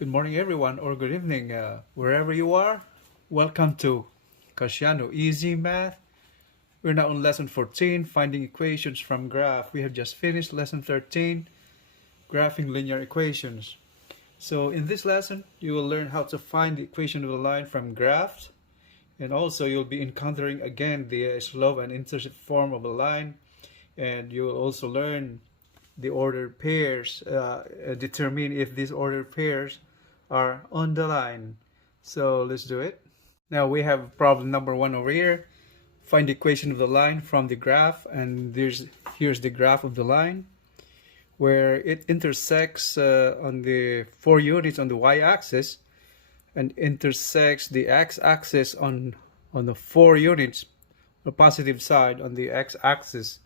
Good morning, everyone, or good evening, wherever you are. Welcome to Kasyanno EZMath. We're now on lesson 14, finding equations from graph. We have just finished lesson 13, graphing linear equations. So in this lesson, you will learn how to find the equation of the line from graphs. And also you'll be encountering again the slope and intercept form of a line. And you will also learn the ordered pairs, determine if these ordered pairs are on the line. So let's do it. Now we have problem number 1 over here. Find the equation of the line from the graph, and here's the graph of the line where it intersects on the 4 units on the y-axis and intersects the x-axis on the 4 units, the positive side on the x-axis.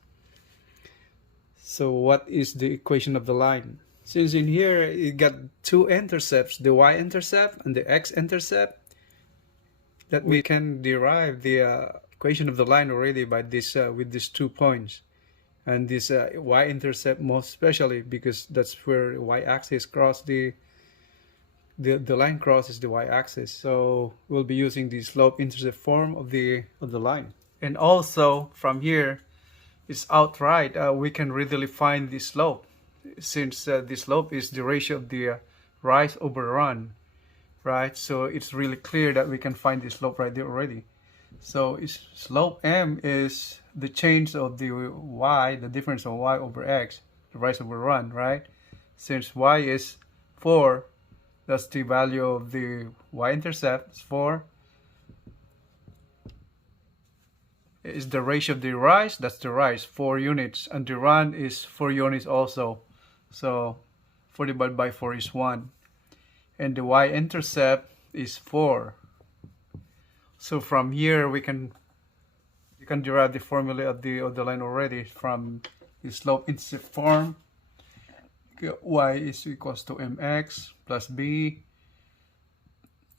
So what is the equation of the line? Since in here it got 2 intercepts, the y-intercept and the x-intercept, that we can derive the equation of the line already by this with these 2 points. And this y-intercept most especially because that's where y-axis cross the line crosses the y-axis. So we'll be using the slope-intercept form of the line. And also from here, it's outright we can readily find the slope, since the slope is the ratio of the rise over run, right? So it's really clear that we can find the slope right there already. So slope m is the change of the y, the difference of y over x, the rise over run, right? Since y is 4, that's the value of the y-intercept, is 4. Is the ratio of the rise, that's the rise, 4 units, and the run is 4 units also. So 4 divided by 4 is 1. And the y-intercept is 4. So from here you can derive the formula of the line already from the slope-intercept form. Y is equals to mx plus b,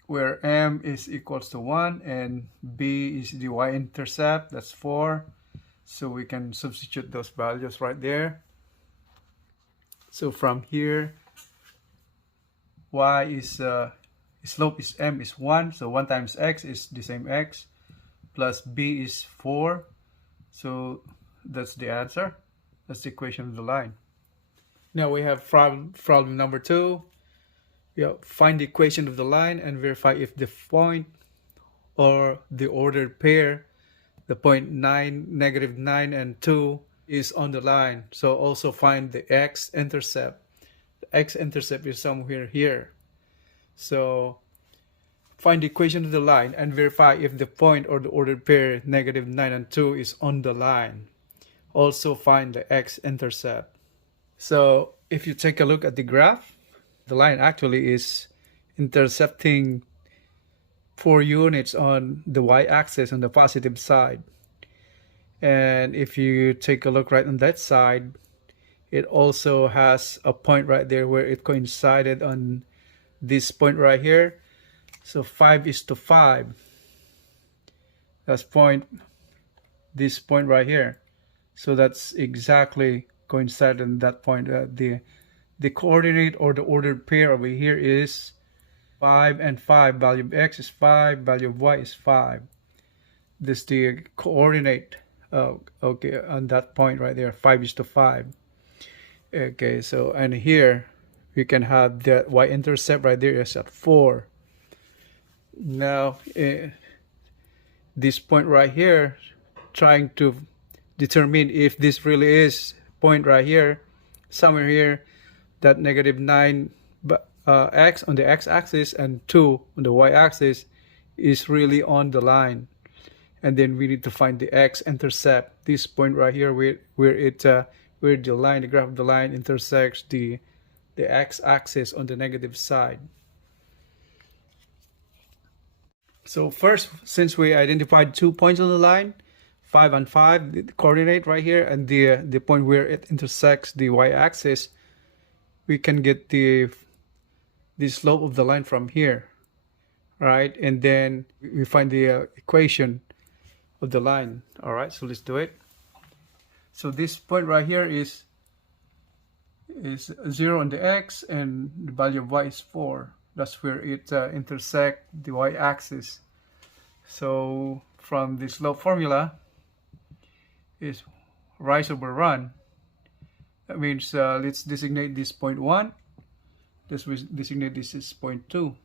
where m is equals to 1 and b is the y-intercept, that's 4. So we can substitute those values right there. So from here, y is slope is m is 1, so 1 times x is the same x, plus b is 4. So that's the answer. That's the equation of the line. Now we have problem number 2. Find the equation of the line and verify if the point or the ordered pair, the point 9, negative 9, and 2 is on the line. So also find the x-intercept. The x-intercept is somewhere here. So find the equation of the line and verify if the point or the ordered pair, negative 9 and 2, is on the line. Also find the x-intercept. So if you take a look at the graph, the line actually is intercepting 4 units on the y-axis on the positive side. And if you take a look right on that side, it also has a point right there where it coincided on this point right here. So 5:5. That's this point right here. So that's exactly coincided in that point. The coordinate or the ordered pair over here is 5 and 5. Value of x is 5, value of y is 5. This is the coordinate, okay, on that point right there, 5:5. Okay, so and here we can have the y-intercept right there is at 4. Now this point right here, trying to determine if this really is point right here, somewhere here, that negative 9 x on the x-axis and 2 on the y-axis is really on the line. And then we need to find the x-intercept, this point right here where the graph of the line intersects the x-axis on the negative side. So first, since we identified 2 points on the line, 5 and 5, the coordinate right here, and the point where it intersects the y-axis, we can get the slope of the line from here, right? And then we find the equation of the line. All right, so let's do it. So this point right here is 0 on the x, and the value of y is 4. That's where it intersects the y-axis. So from the slope formula is rise over run. That means let's designate this point 1. Let's designate this as point 2.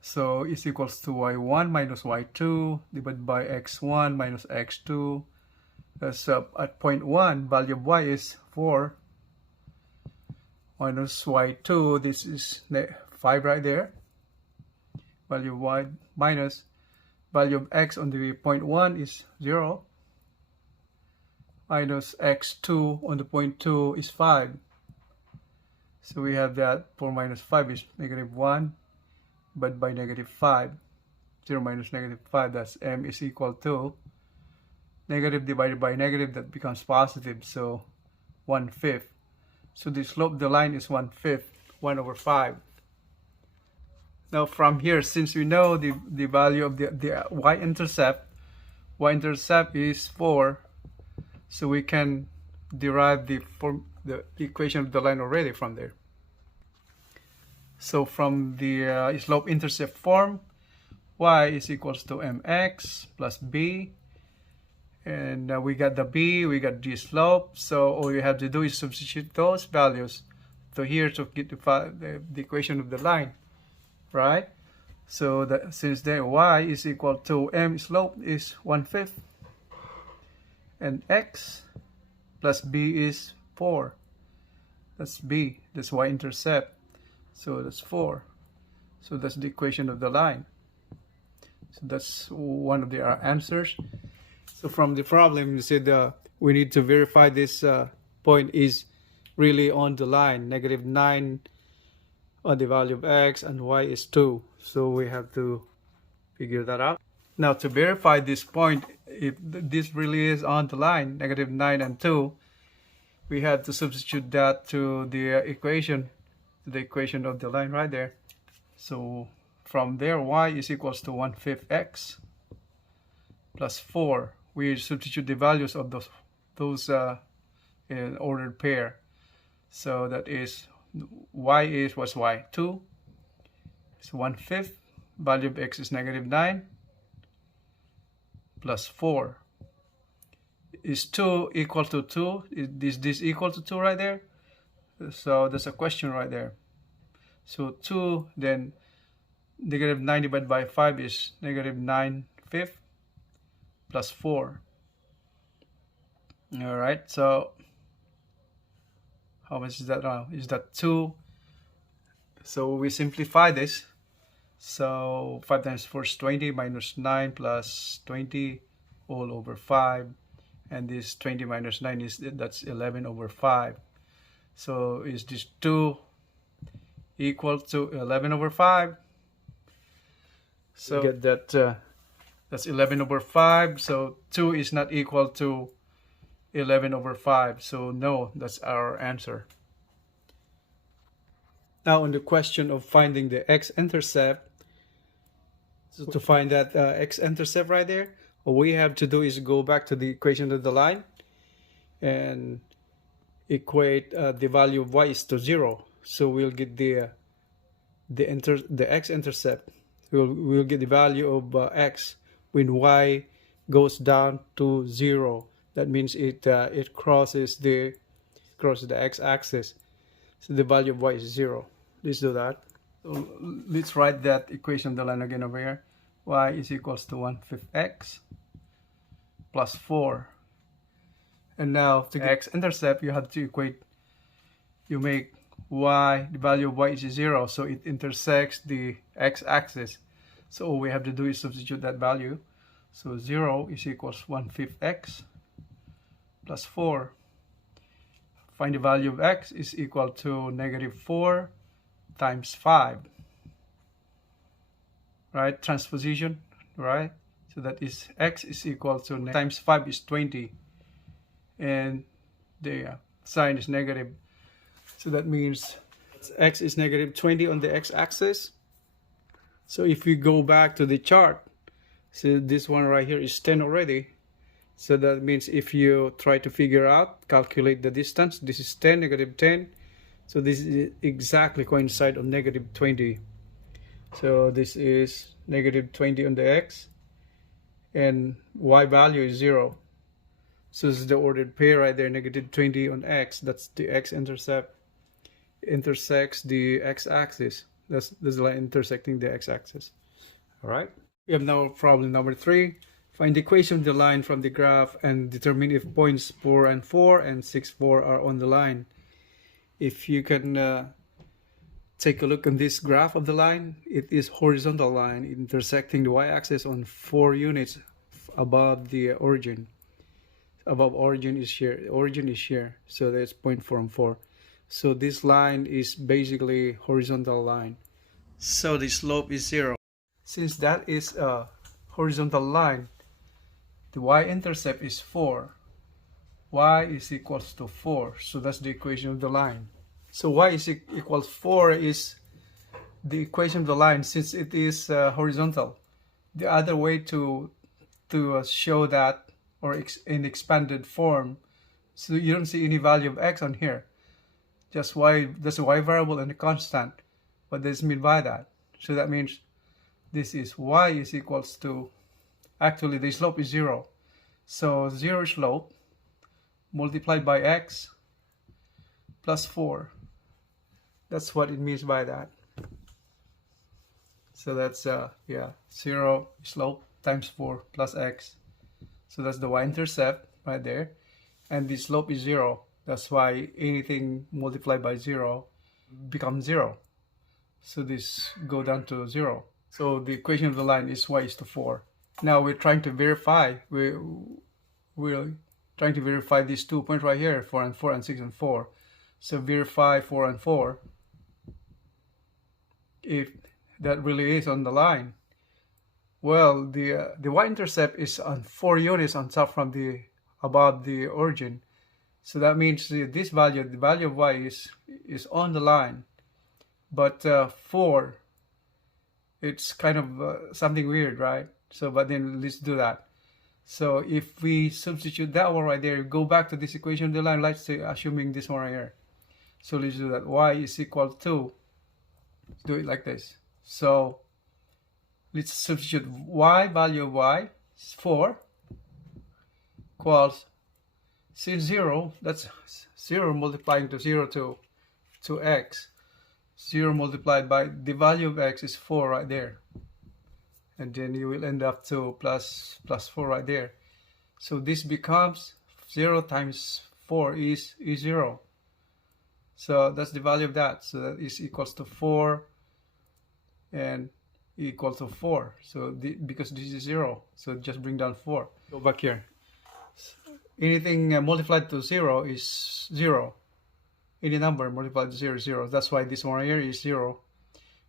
So is equals to y1 minus y2 divided by x1 minus x2. So at point 1, value of y is 4 minus y2. This is 5 right there. Value of y minus value of x on the point 1 is 0. Minus x2 on the point 2 is 5. So we have that 4 minus 5 is -1, but by -5. 0 minus -5, that's m is equal to negative divided by negative, that becomes positive, so 1/5. So the slope of the line is 1/5, 1 over 5. Now from here, since we know the value of the y-intercept is 4, so we can derive the equation of the line already from there. So from the slope-intercept form, y is equals to mx plus b, and we got the b, we got the slope, so all you have to do is substitute those values to here to get the equation of the line, right? So that since then y is equal to m slope is 1/5, and x plus b is 4. That's b, that's y-intercept. So that's 4. So that's the equation of the line. So that's one of the answers. So from the problem, you said we need to verify this point is really on the line, -9 on the value of x, and y is 2. So we have to figure that out. Now to verify this point, if this really is on the line, -9 and 2, we have to substitute that to the equation of the line right there. So from there, y is equals to 1/5 x plus 4. We substitute the values of those in ordered pair. So that is y what's y? 2. So 1/5. Value of x is -9 plus 4. Is 2 equal to 2? Is this equal to 2 right there? So there's a question right there. So 2, then -9 divided by 5 is -9/5 plus 4. All right, so how much is that now? Is that 2? So we simplify this. So 5 times 4 is 20 minus 9 plus 20 all over 5. And this 20 minus 9 that's 11 over 5. So is this 2 equal to 11 over 5? So get that that's 11 over 5. So 2 is not equal to 11 over 5. So no, that's our answer. Now on the question of finding the x-intercept, so to find that x-intercept right there, all we have to do is go back to the equation of the line and equate the value of y is to 0. So we'll get the x-intercept. We'll get the value of x when y goes down to 0. That means it crosses the x-axis. So the value of y is 0. Let's do that. So let's write that equation of the line again over here. Y is equals to 1/5 x plus 4. And now to get x-intercept, you have to equate, you make y, the value of y is 0, so it intersects the x-axis. So all we have to do is substitute that value. So 0 is equals 1/5 x plus 4. Find the value of x is equal to -4 times 5. Right, transposition, right? So that is x is equal to times 5 is 20. And the sign is negative. So that means x is -20 on the x-axis. So if we go back to the chart, so this one right here is 10 already. So that means if you try to figure out, calculate the distance, this is 10, -10. So this is exactly coincide on negative 20. So this is negative 20 on the x, and y value is 0. So this is the ordered pair right there, negative 20 on x. That's the x-intercept. Intersects the x-axis. That's the line intersecting the x-axis. All right. We have now problem number 3. Find the equation of the line from the graph and determine if points 4 and 4 and 6, 4 are on the line. If you can take a look on this graph of the line, it is horizontal line intersecting the y-axis on 4 units above the origin. Above origin is here. Origin is here. So that's point 4 and 4. So this line is basically horizontal line. So the slope is 0. Since that is a horizontal line, the y-intercept is 4. Y is equals to 4. So that's the equation of the line. So y is equals 4 is the equation of the line since it is horizontal. The other way to show that, or in expanded form, so you don't see any value of x on here. Just y, that's a y variable and a constant. What does it mean by that? So that means this is y is equals to, actually the slope is 0. So 0 slope multiplied by x plus 4. That's what it means by that. So that's 0 slope times 4 plus x. So that's the y-intercept right there. And the slope is 0. That's why anything multiplied by 0 becomes 0. So this go down to 0. So the equation of the line is y is to 4. Now we're trying to verify. We're trying to verify these 2 points right here, 4 and 4 and 6 and 4. So verify 4 and 4 if that really is on the line. Well, the y-intercept is on 4 units on top from the above the origin. So that means this value, the value of y is on the line. But 4, it's kind of something weird, right? So, but then let's do that. So if we substitute that one right there, go back to this equation of the line, let's say assuming this one right here. So let's do that. Y is equal to, let's do it like this. So let's substitute y, value of y is 4 equals, since 0, that's 0 multiplying to 0 to x. 0 multiplied by the value of x is 4 right there. And then you will end up to plus 4 right there. So this becomes 0 times 4 is 0. So that's the value of that. So that is equals to 4 and equal to 4. So because this is 0, so just bring down 4. Go back here. Anything multiplied to 0 is 0. Any number multiplied to 0 is 0. That's why this one here is 0.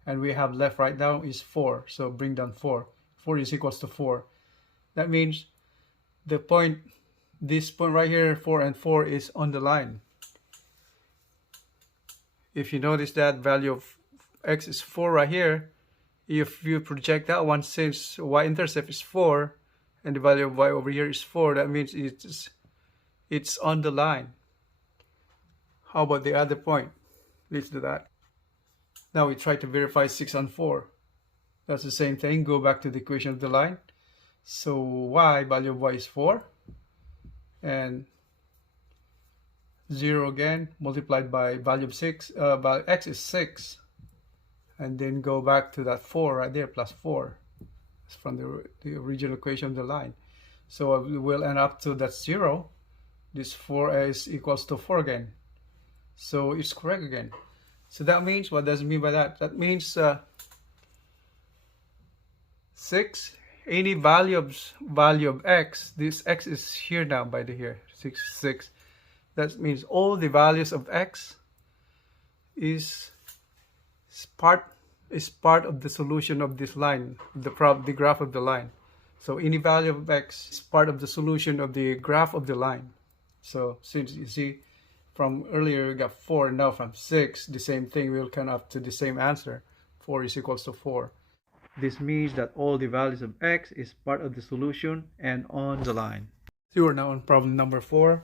And we have left right now is 4. So bring down 4. 4 is equals to 4. That means the point, this point right here, 4 and 4 is on the line. If you notice that value of x is 4 right here, if you project that one, since y-intercept is 4 and the value of y over here is 4, that means it's on the line. How about the other point? Let's do that. Now we try to verify 6 and 4. That's the same thing. Go back to the equation of the line. So y, value of y is 4. And 0 again, multiplied by value of 6. By x is 6. And then go back to that 4 right there, plus 4. It's from the original equation of the line. So we'll end up to that 0. This 4 is equals to 4 again. So it's correct again. So that means, what does it mean by that? That means 6, any value of x, this x is here now by the here, 6. That means all the values of x is part of the solution of this line, the graph of the line. So any value of x is part of the solution of the graph of the line. So since you see, from earlier we got 4, now from 6, the same thing will come up to the same answer. 4 is equals to 4. This means that all the values of x is part of the solution and on the line. So we're now on problem number 4.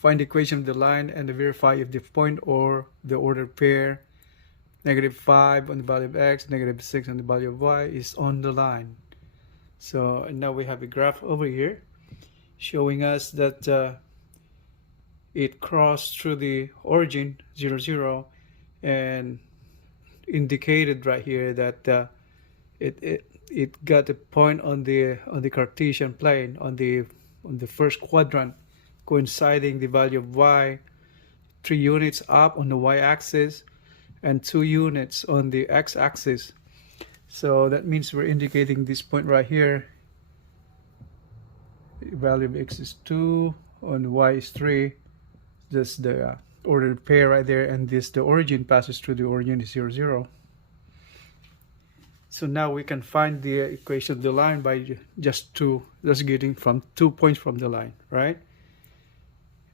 find the equation of the line and verify if the point or the ordered pair -5 on the value of x, -6 on the value of y is on the line. So now we have a graph over here showing us that it crossed through the origin 0, 0, and indicated right here that it got a point on the Cartesian plane on the first quadrant, coinciding the value of y 3 units up on the y-axis and 2 units on the x-axis. So that means we're indicating this point right here. The value of x is 2, on y is 3. That's the ordered pair right there, and this the origin passes through the origin is 0, 0. So now we can find the equation of the line by just getting from 2 points from the line, right?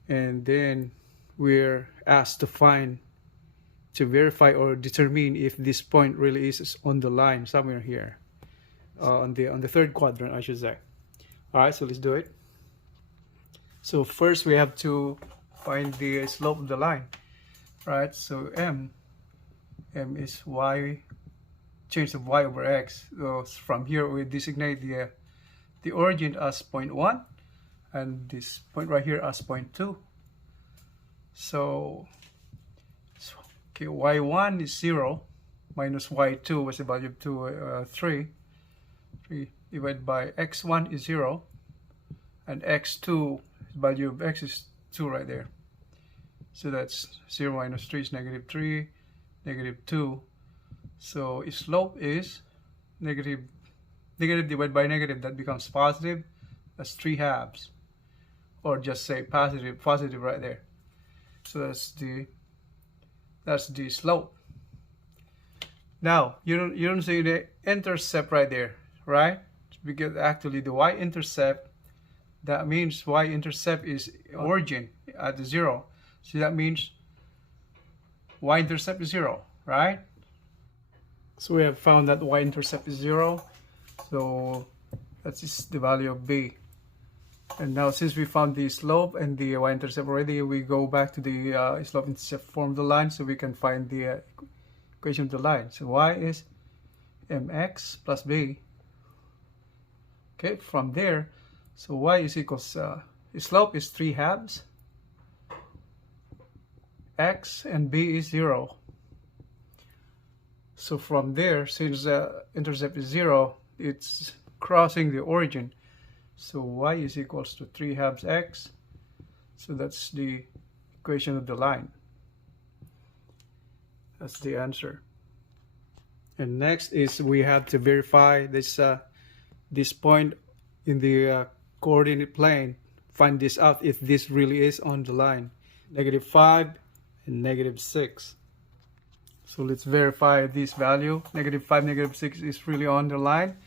And then we're asked to verify or determine if this point really is on the line somewhere here, on the third quadrant, I should say. All right, so let's do it. So first we have to find the slope of the line, right? So m is y, change of y over x. So from here we designate the origin as 0.1 and this point right here as 0.2. So okay, y1 is 0 minus y2 was the value of 3 divided by x1 is 0 and x2 value of x is 2 right there. So that's 0 minus 3 is -3, -2. So its slope is negative divided by negative, that becomes positive. That's 3/2, or just say positive right there. So that's the slope. Now you don't see the intercept right there, right? Because actually the y-intercept, that means y-intercept is origin at 0. So that means y-intercept is 0, right? So we have found that y-intercept is 0. So that's just the value of b. And now since we found the slope and the y-intercept already, we go back to the slope-intercept form of the line so we can find the equation of the line. So y is mx plus b. Okay, from there, so y is equals, the slope is 3/2, x and b is 0. So from there, since the intercept is 0, it's crossing the origin. So y is equals to 3/2 x. So that's the equation of the line. That's the answer. And next is we have to verify this point in the coordinate plane. Find this out if this really is on the line. -5 and -6. So let's verify this value. -5, -6 is really on the line.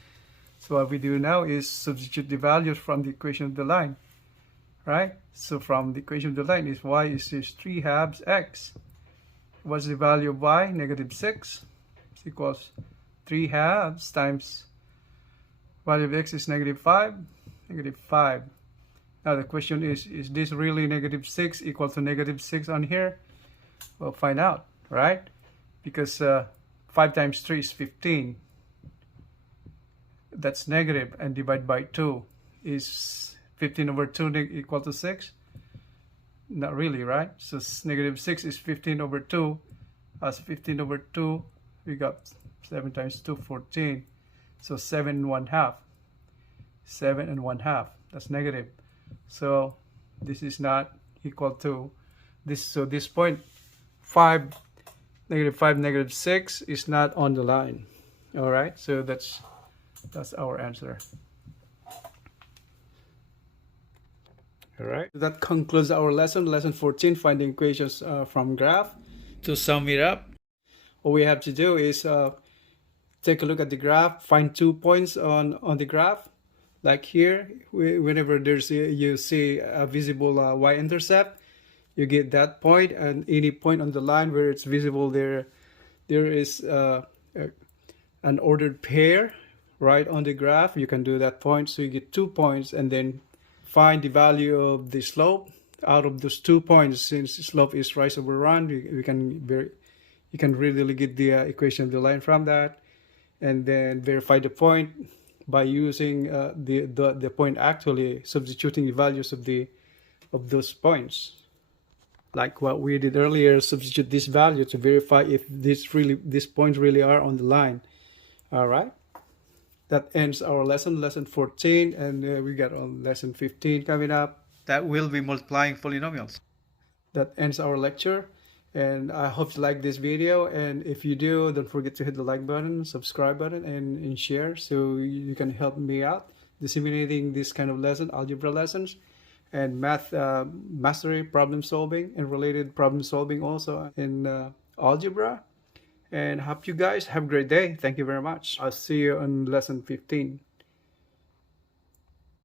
So what we do now is substitute the values from the equation of the line, right? So from the equation of the line is y is 3/2 x. What's the value of y? -6 is equals 3/2 times value of x is -5, -5. Now the question is this really -6 equal to -6 on here? We'll find out, right? Because 5 times 3 is 15. That's negative, and divided by 2 is 15 over 2 equal to 6? Not really, right? So -6 is 15 over 2. As 15 over 2, we got 7 times 2, 14. So 7 1/2. 7 1/2. That's negative. So this is not equal to this. So this point 5, -5, -6 is not on the line. All right. So that's our answer. All right. That concludes our lesson 14, finding equations from graph. To sum it up, what we have to do is take a look at the graph, find 2 points on the graph. Like here, whenever you see a visible y-intercept, you get that point, and any point on the line where it's visible, there is an ordered pair right on the graph. You can do that point, so you get 2 points, and then find the value of the slope out of those 2 points, since slope is rise over run, you can readily get the equation of the line from that, and then verify the point by using the point, actually substituting the values of those points, like what we did earlier. Substitute this value to verify if these points really are on the line. All right, that ends our lesson 14, and we got on lesson 15 coming up. That will be multiplying polynomials. That ends our lecture, and I hope you like this video, and if you do, don't forget to hit the like button, subscribe button, and share, so you can help me out disseminating this kind of lesson, algebra lessons, and math mastery, problem solving, and related problem solving also in algebra. And hope you guys have a great day. Thank you very much. I'll see you on lesson 15.